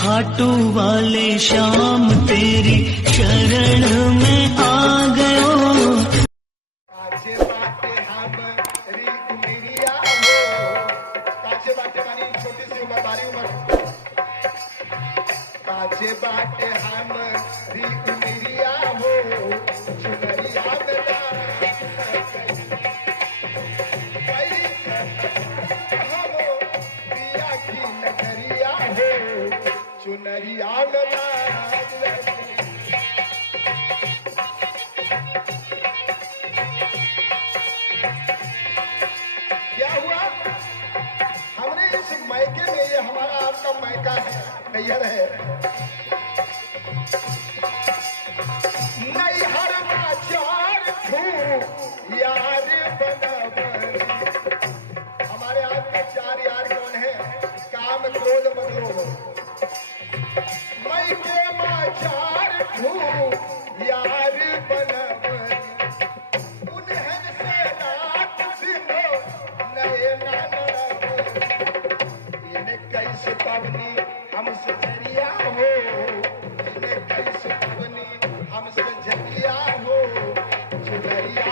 खाटू वाले श्याम तेरी शरण में आ गयो। काचे बाटे हमारी उमरिया हो, काचे बाटे मानी छोटी सी उम्र, बारी उम्र। काचे बाटे हमारी उमरिया हो, चुनरिया में चुनरिया में क्या हुआ? हमने इस मैके में, ये हमारा आपका मैका है, नैहर है, नैहर चार यार बनावर। हमारे आपके चार यार कौन है? काम, क्रोध, मगलोभ। मैके चार यार बनवर, उन्हें से रात दिनो नए नानवर। इन्हें कैसे पवनी हमसे जरिया हो, इन्हें कैसे पवनी हमसे जरिया हो, चुनरिया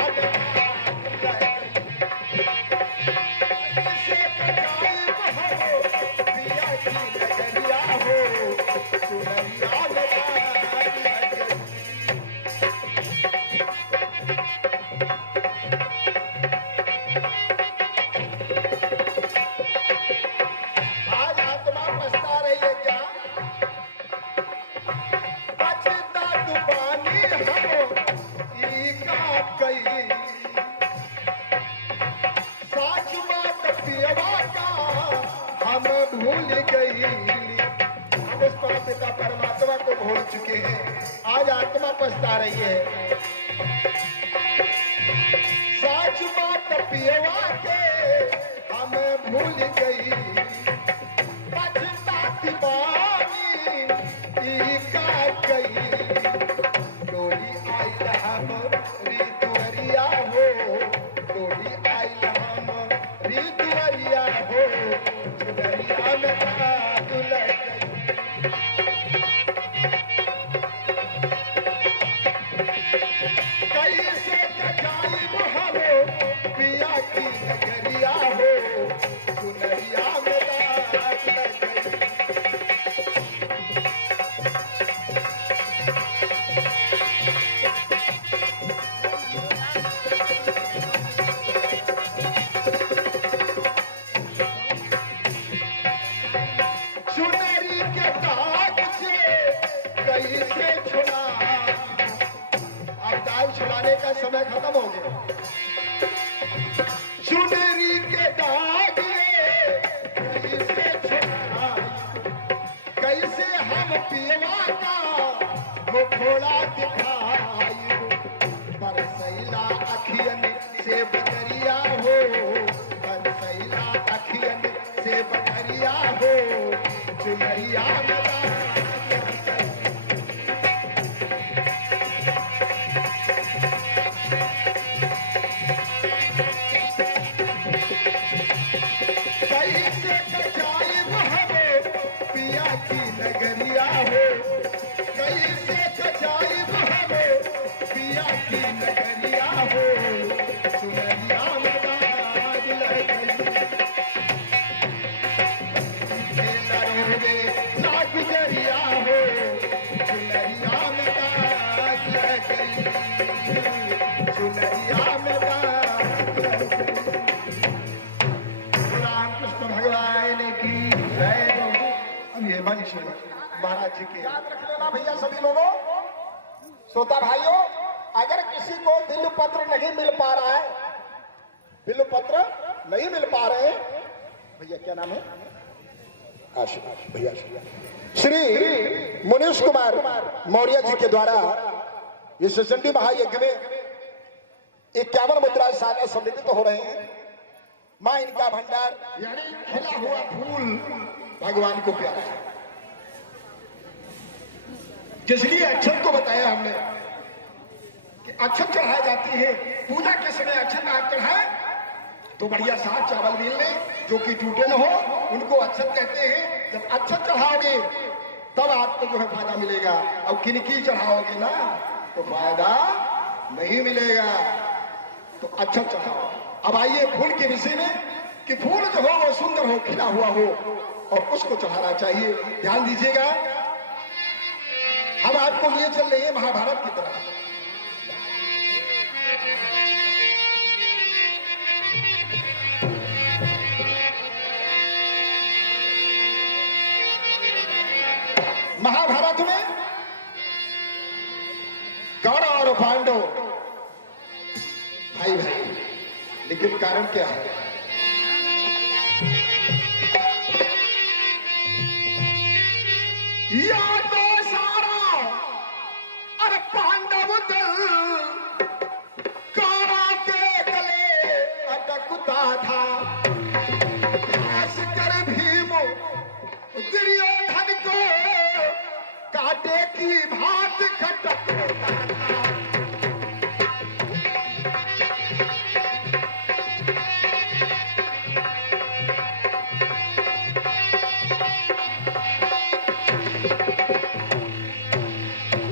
भूल गई। हम उस पिता परमात्मा को भूल चुके हैं, आज आत्मा पछता रही है। साच बात पियवा के हम भूल गई, पछताती बानी ई का गई। डोली आइल हमरी दुअरिया हो, डोली आइल हमरी दुअरिया हो, चुनरिया में दुल्हन कैसे जाइब हो, पिया की नगरिया हो, चुनरिया में चुनरी के दाग से कैसे छुड़ा। अब दाग छुड़ाने का समय खत्म हो गया। चुनरी के दाग कैसे छुड़ा, कैसे हम पियवा का मुखोड़ा दिखाई। बरसैला अखियन से बदरिया हो, बरसैला अखियन से बदरिया हो, चुनरिया कैसे कचाइब हो, पिया की नगरिया हो, कैसे कचाइब हो, पिया की नगरिया हो, चुनरिया में गुजरिया हो, चुनरिया में चुनरिया में। रामकृष्ण भगवान की जय। अब ये वंश महाराज जी के याद रख लेना भैया सभी लोगों, श्रोता भाइयों। अगर किसी को बिल्व पत्र नहीं मिल पा रहा है, बिल्व पत्र नहीं मिल पा रहे, भैया क्या नाम है? आशीर्वाद भैया। श्री मुनीश कुमार मौर्य जी के द्वारा इस चंडी महायज्ञ में 51 मुद्रा सागर सम्मिलित हो रहे हैं। मां इनका भंडार यानी खिला हुआ फूल भगवान को प्यारा है, जिसलिए अक्षत को बताया हमने कि अक्षत चढ़ाई जाती है। पूजा के समय अक्षत आप चढ़ाए तो बढ़िया साफ चावल मिल ले, जो कि टूटे न हो, उनको अक्षत कहते हैं। जब अक्षत चढ़ाओगे तब आपको जो है फायदा मिलेगा। अब किनकी चढ़ाओगे ना तो फायदा नहीं मिलेगा, तो अच्छा चढ़ाओ। अब आइए फूल के विषय में कि फूल जो हो वो सुंदर हो, खिला हुआ हो और उसको चढ़ाना चाहिए। ध्यान दीजिएगा, हम आपको लिए चल रहे हैं महाभारत की तरफ। महाभारत में कौरव और पांडव भाई भाई, लेकिन कारण क्या है? या तो सारा अरे पांडव दल कौरव के गले अटकता था, खासकर भीम दुर्योधन को कांटे की भांति खटकता था।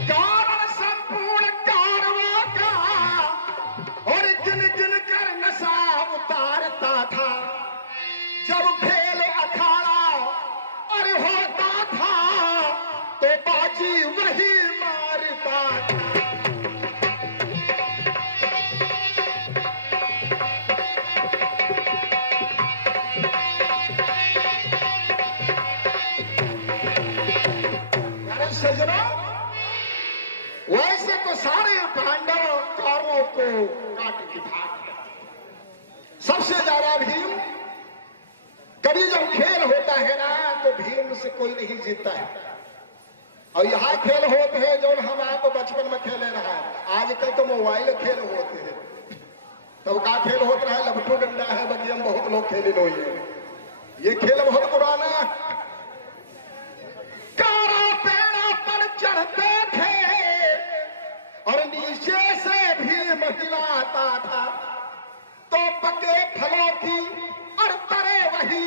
कारण संपूर्ण कारवां का और गिन गिन कर नशा उतारता था। जब खेल अखाड़ा अरे होता था तो बाजी वही मारता था। अरे सजनों, वैसे तो सारे पांडव कौरवों को काट की भाग, सबसे ज्यादा भीम। कभी जब खेल होता है ना तो भीम से कोई नहीं जीतता है। और यहाँ खेल होते हैं जो हम आप बचपन में खेले रहा है, आजकल तो मोबाइल खेल होते हैं। तब का खेल होता है, लपटू डंडा है, बगियम बहुत लोग खेले लो। ये खेल बहुत पुराना है। कारा पेड़ा पर चढ़ते थे और नीचे से भीम हिलाता था, तो पके फलों की और तरे वही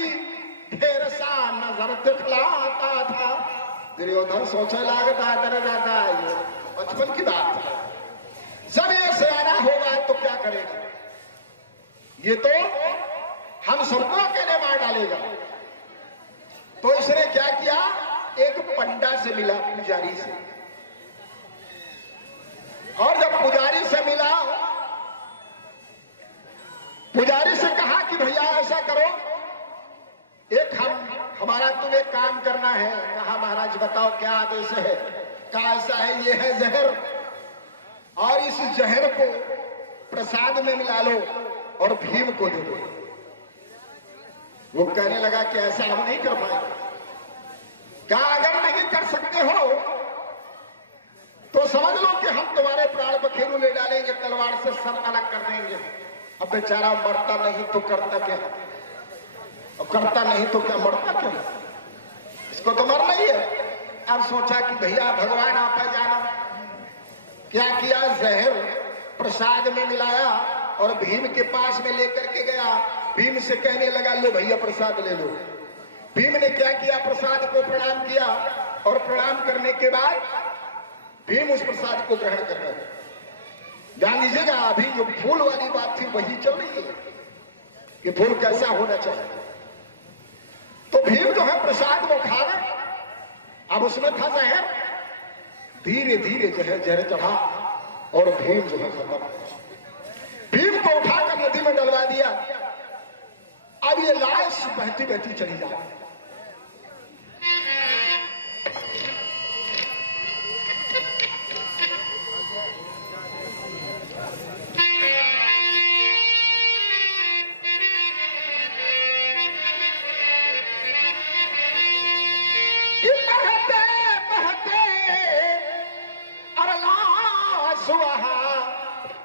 ढेर सा नजर दिखलाता था। दुर्योधन सोचे लागता तेरे दादा, ये बचपन की बात है, जब ये सियाना होगा तो क्या करेगा? ये तो हम सबको अकेले मार डालेगा। तो इसने क्या किया, एक पंडा से मिला, पुजारी से। और जब पुजारी से मिला, पुजारी से कहा कि भैया ऐसा करो, एक हमारा तुम्हें काम करना है। कहा महाराज बताओ क्या आदेश है? कहा ऐसा है, ये है जहर और इस जहर को प्रसाद में मिला लो और भीम को दे दो। वो कहने लगा कि ऐसा हम नहीं कर पाएंगे। कहा अगर नहीं कर सकते हो तो समझ लो कि हम तुम्हारे प्राण पखेरु ले डालेंगे, तलवार से सर अलग कर देंगे। अब बेचारा मरता नहीं तो करता क्या, और करता नहीं तो क्या मरता क्या, इसको तो मरना ही है। अब सोचा कि भैया भगवान आप जानो, क्या किया, जहर प्रसाद में मिलाया और भीम के पास में लेकर के गया। भीम से कहने लगा लो भैया प्रसाद ले लो। भीम ने क्या किया, प्रसाद को प्रणाम किया और प्रणाम करने के बाद भीम उस प्रसाद को ग्रहण कर रहे। ध्यान दीजिएगा, अभी जो फूल वाली बात थी वही चल रही है कि फूल कैसा होना चाहिए। तो भीम जो है प्रसाद को खा गए, अब उसमें था जहर। धीरे धीरे जहर चढ़ा और भीम जो है खत्म। भीम को उठाकर नदी में डलवा दिया। अब ये लाश बहती बहती चली जा।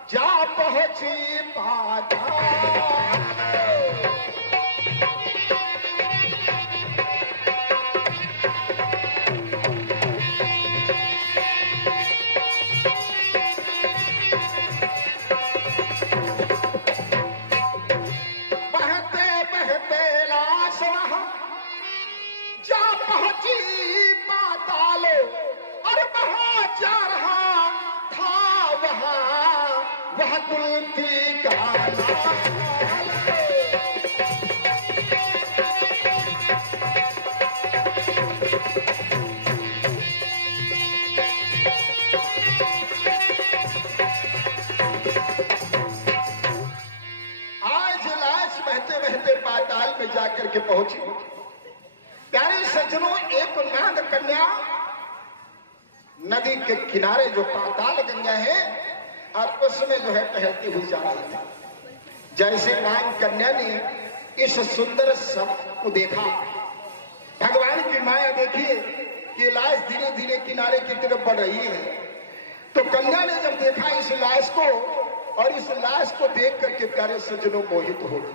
जा पहुंची पादा के पहुंची। प्यारे सज्जनों, एक नाग कन्या नदी के किनारे जो पाताल गंगा है और उसमें जो है टहलती हुई जा रही थी। जैसे नाग कन्या ने इस सुंदर सब को देखा, भगवान की माया देखिए कि लाश धीरे धीरे किनारे की तरफ बढ़ रही है। तो कन्या ने जब देखा इस लाश को, और इस लाश को देख करके प्यारे सज्जनों मोहित हो गए।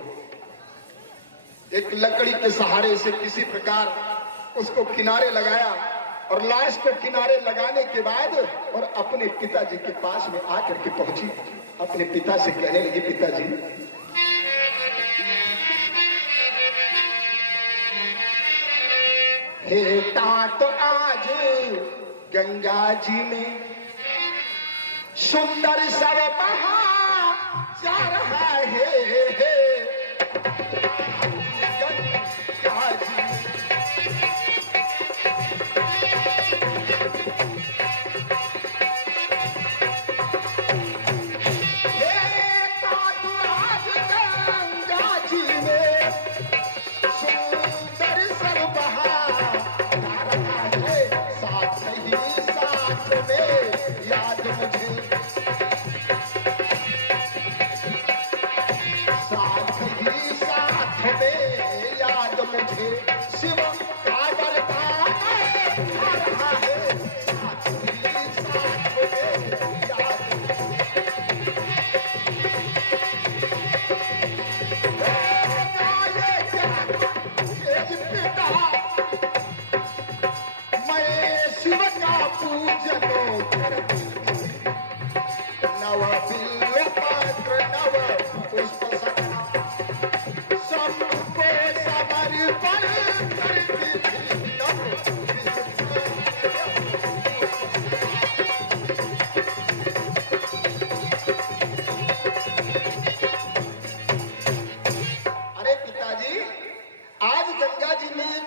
एक लकड़ी के सहारे से किसी प्रकार उसको किनारे लगाया, और लाश को किनारे लगाने के बाद और अपने पिताजी के पास में आकर के पहुंची। अपने पिता से कहने लगी, पिताजी हे तात, आज गंगा जी में सुंदर सब बहा जा रहा है।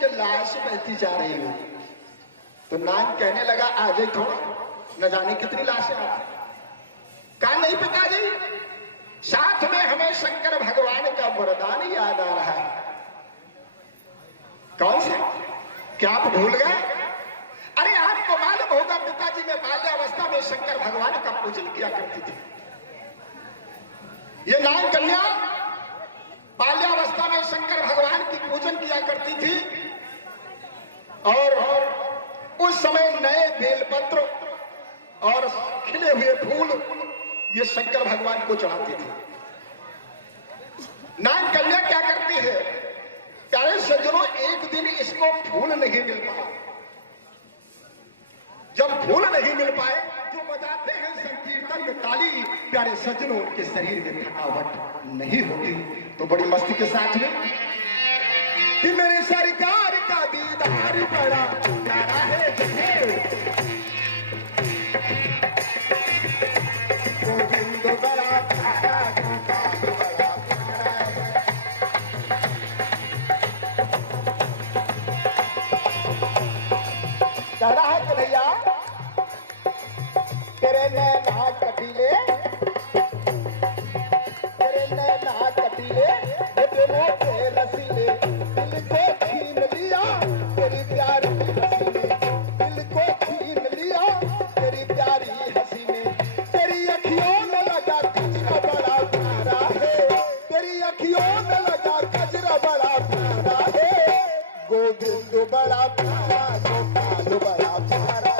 गंगा जी बहती जा रही हो। तो नाग कहने लगा, आगे थोड़ा, न जाने कितनी लाशें आ। कहा नहीं पिताजी, साथ में हमें शंकर भगवान का वरदान याद आ रहा है। कौन सा? क्या आप भूल गए? अरे आपको मालूम होगा पिताजी, मैं बाल्यावस्था में शंकर भगवान का पूजन किया करती थी। ये नाग कन्या बाल्यावस्था में शंकर भगवान की पूजन किया करती थी, और उस समय नए बेलपत्र और खिले हुए फूल ये शंकर भगवान को चढ़ाती थी। नाग कन्या क्या करती है? प्यारे सज्जनों, एक दिन इसको फूल नहीं मिल पाया। जब फूल नहीं मिल पाए, जो बजाते हैं संकीर्तन में ताली, प्यारे सज्जनों उनके शरीर में थकावट नहीं होती। तो बड़ी मस्ती के साथ में कि मेरे सरकार का दीदार बड़ा प्यारा है, गोविंद बड़ा प्यारा, गोपाल बड़ा प्यारा है। कह रहा है कि भैया तेरे नैना कटीले, तेरे नैना कटीले, मोटे मोटे रसीले, दिल को छीन लिया तेरी प्यारी हंसी ने, दिल को छीन लिया तेरी प्यारी हंसी ने। तेरी अखियों में लगा गजरा बड़ा प्यारा है, तेरी अखियों में लगा गजरा बड़ा प्यारा है। गोविंद बड़ा प्यारा, गोपाल बड़ा प्यारा,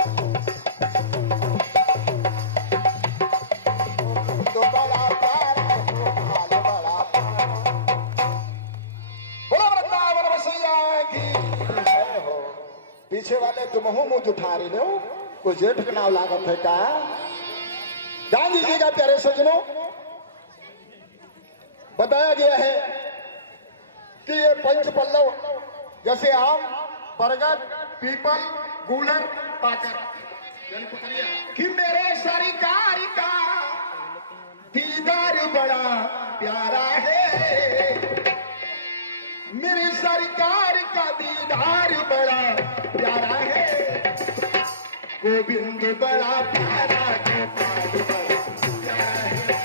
पीछे वाले तुम मुंह उठा रहे हो, कोई जेठ का नाम लागत है का? ध्यान दीजिएगा प्यारे सज्जनों, बताया गया है कि ये पंच पल्लव जैसे आम, बरगद, पीपल, गूलर, पाकर, कि मेरे सरकार का दीदार बड़ा प्यारा है, मेरे सरकार का दीदार बड़ा प्यारा है। गोविंद बड़ा प्यारा, गोपाल बड़ा प्यारा है।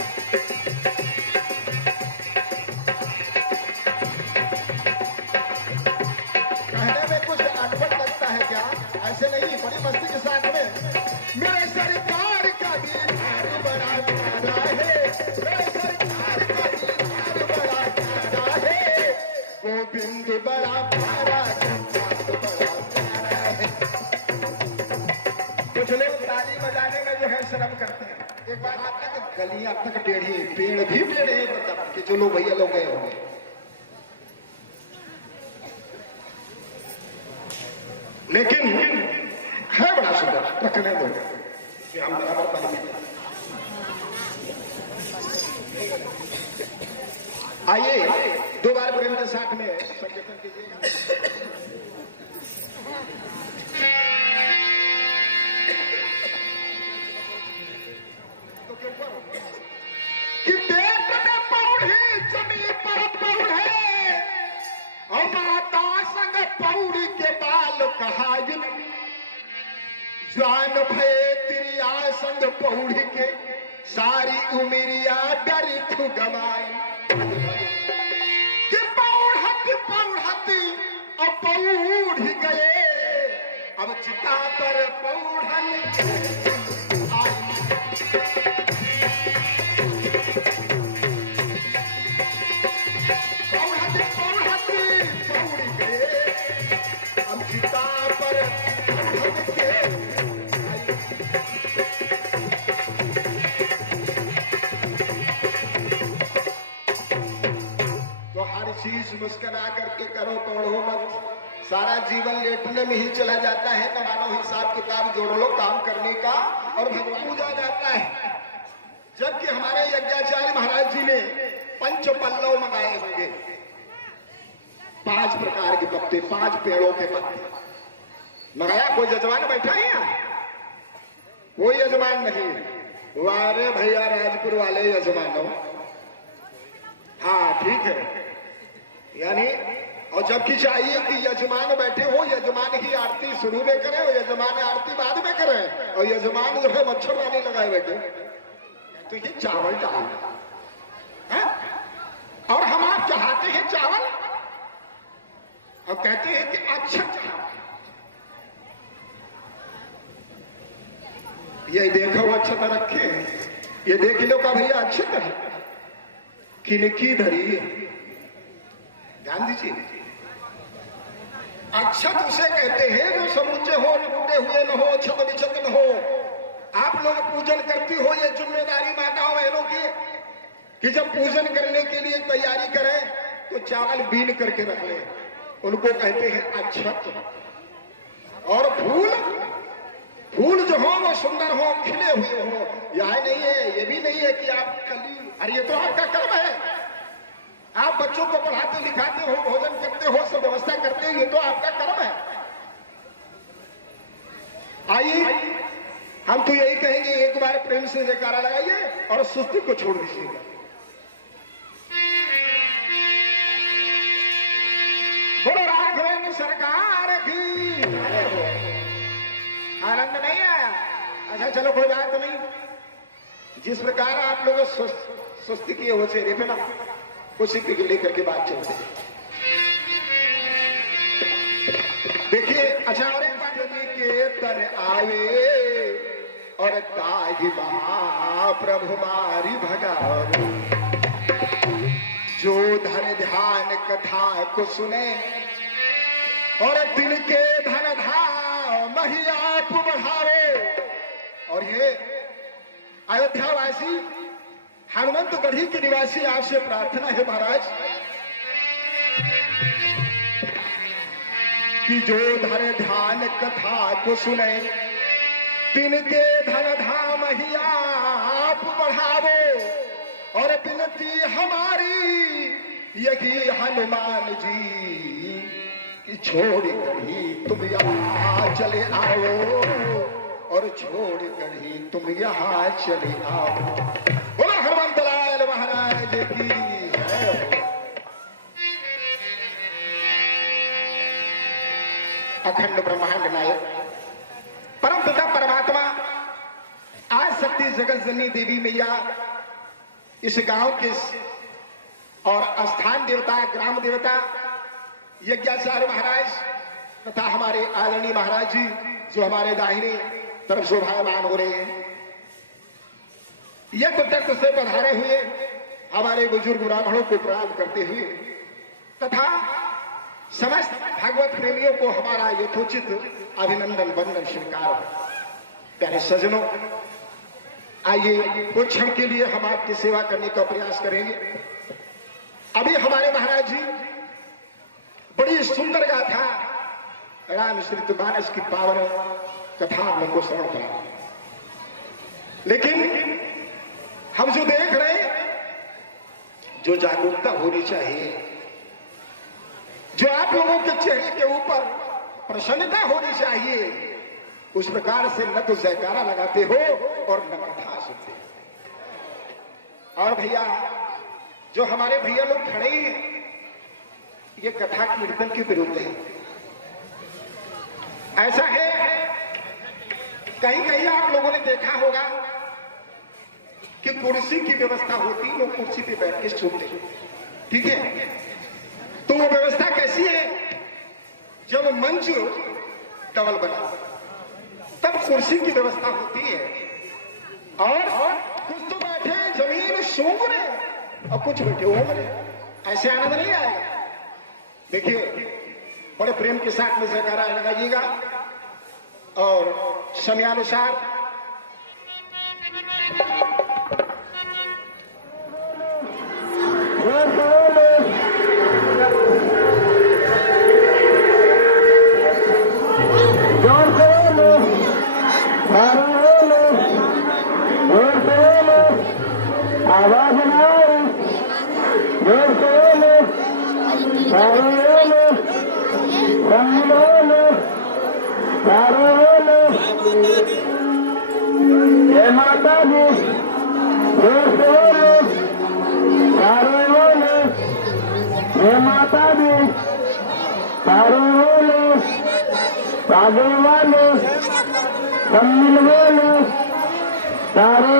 कुछ लोग ताली बजाने में जो है शर्म करते हैं। एक बात आपने कि गलियां तक टेढ़ी, पेड़ भी टेढ़े हैं, मतलब कि जो लोग भैया लोग गए होंगे। लेकिन है बड़ा सुंदर, रखने दो कि हम बराबर पानी पीते। आइए दो बार प्रेम के साथ में संकीर्तन कीजिएगा। कि पेट में पौड़ी जमीन पर पौड़े और माता संग पौड़ी के बाल कहायन जान भय तिरिया संग पौड़ी के सारी उमिरिया डरी थू गवाए कि पौड़हती पौड़हती और पौड़ गए अब चिता पर पौड़न चीज मुस्कुरा करके करो, तोड़ो मत। सारा जीवन लेटने में ही चला जाता है। न मानो हिसाब किताब जोड़ लो काम करने का और भगवान पूजा जाता है। जबकि हमारे यज्ञाचार्य महाराज जी ने पंच पल्लव मंगाए होंगे, 5 प्रकार के पत्ते, 5 पेड़ों के पत्ते मंगाया। कोई यजमान बैठा है यहाँ? कोई यजमान नहीं है। वारे भैया राजपुर वाले यजमान हो। हाँ ठीक है, यानी और जबकि चाहिए कि यजमान बैठे हो, यजमान ही आरती शुरू में करे और यजमान आरती बाद में करे, और यजमान जो है मच्छरदानी लगाए बैठे। तो ये चावल डाल और हम आप चाहते हैं चावल और कहते हैं कि अच्छा चावल। ये देखो अच्छा तो रखे, ये देख लो का भैया अच्छे तरह किनकी धरी ध्यान दीजिए। अक्षत उसे कहते हैं जो समुचे हो, टूटे हुए न हो, छत विछत न हो। आप लोग पूजन करती हो, ये जिम्मेदारी माताओं बहनों की कि जब पूजन करने के लिए तैयारी करें तो चावल बीन करके रख लें, उनको कहते हैं अक्षत। और फूल जो हो वो सुंदर हो, खिले हुए हो। यह नहीं है, ये भी नहीं है कि आप कली, अरे ये तो आपका कर्म है। आप बच्चों को पढ़ाते लिखाते हो, भोजन करते हो, सब व्यवस्था करते हो, ये तो आपका कर्म है। आइए हम तो यही कहेंगे, एक बार प्रेम से जयकारा लगाइए और सुस्ती को छोड़ दीजिएगा। बोलो राघवेंद्र सरकार की। आनंद नहीं आया? अच्छा चलो कोई बात नहीं। जिस प्रकार आप लोग सुस्ती किए हो चेहरे पे ना, उसी पे लेकर के बात चलते। देखिए अच्छा, और एक बात के तर आवे और ताहि महाप्रभु मारी भगावे, जो धन ध्यान कथा को सुने और दिन के धन धाम ही आप बढ़ावे। और ये अयोध्यावासी हनुमंत गढ़ी के निवासी आपसे प्रार्थना है महाराज कि जो धन ध्यान कथा को सुने, तिनके धन धाम ही आप बढ़ावो। और विनती हमारी यही हनुमान जी कि छोड़ गढ़ी तुम यहाँ चले आओ, और छोड़ गढ़ी तुम यहाँ चले आओ। बोलो हनुमंत लाल महाराज की जय। अखंड ब्रह्मांड नायक परम पिता परमात्मा आज शक्ति जगत जननी देवी मैया इस गांव के और स्थान देवता, ग्राम देवता यज्ञाचार्य महाराज तथा हमारे आदरणीय महाराज जी जो हमारे दाहिने तरफ शोभायमान हो रहे हैं, यज्ञ तत्व से पधारे हुए हमारे बुजुर्ग ब्राह्मणों को प्रणाम करते हुए तथा समस्त भागवत प्रेमियों को हमारा यथोचित अभिनंदन वंदन स्वीकार। प्यारे सज्जनों, आइए कुछ क्षण के लिए हम आपकी सेवा करने का प्रयास करेंगे। अभी हमारे महाराज जी बड़ी सुंदर गाथा रामचरितमानस की पावन कथा हमको श्रवण करा, लेकिन हम जो देख रहे हैं, जो जागरूकता होनी चाहिए, जो आप लोगों के चेहरे के ऊपर प्रसन्नता होनी चाहिए, उस प्रकार से न तो जयकारा लगाते हो और न कथा सुनते हो। और भैया जो हमारे भैया लोग खड़े हैं, ये कथा कीर्तन के विरुद्ध है। ऐसा है, कहीं कहीं आप लोगों ने देखा होगा कि कुर्सी की व्यवस्था होती, लोग कुर्सी पे बैठ के सुनते, ठीक है। तो वो व्यवस्था कैसी है? जब मंच डबल बना तब कुर्सी की व्यवस्था होती है, और कुछ तो बैठे जमीन सूंघ रहे और कुछ बैठे ओंघ रहे। ऐसे आनंद नहीं आएगा। देखिए, बड़े प्रेम के साथ में जयकारा लगाइएगा और समयानुसार जय माता दी, जय माता दी, सारे बोले, सागे वाले, सब मिल बोले, सारे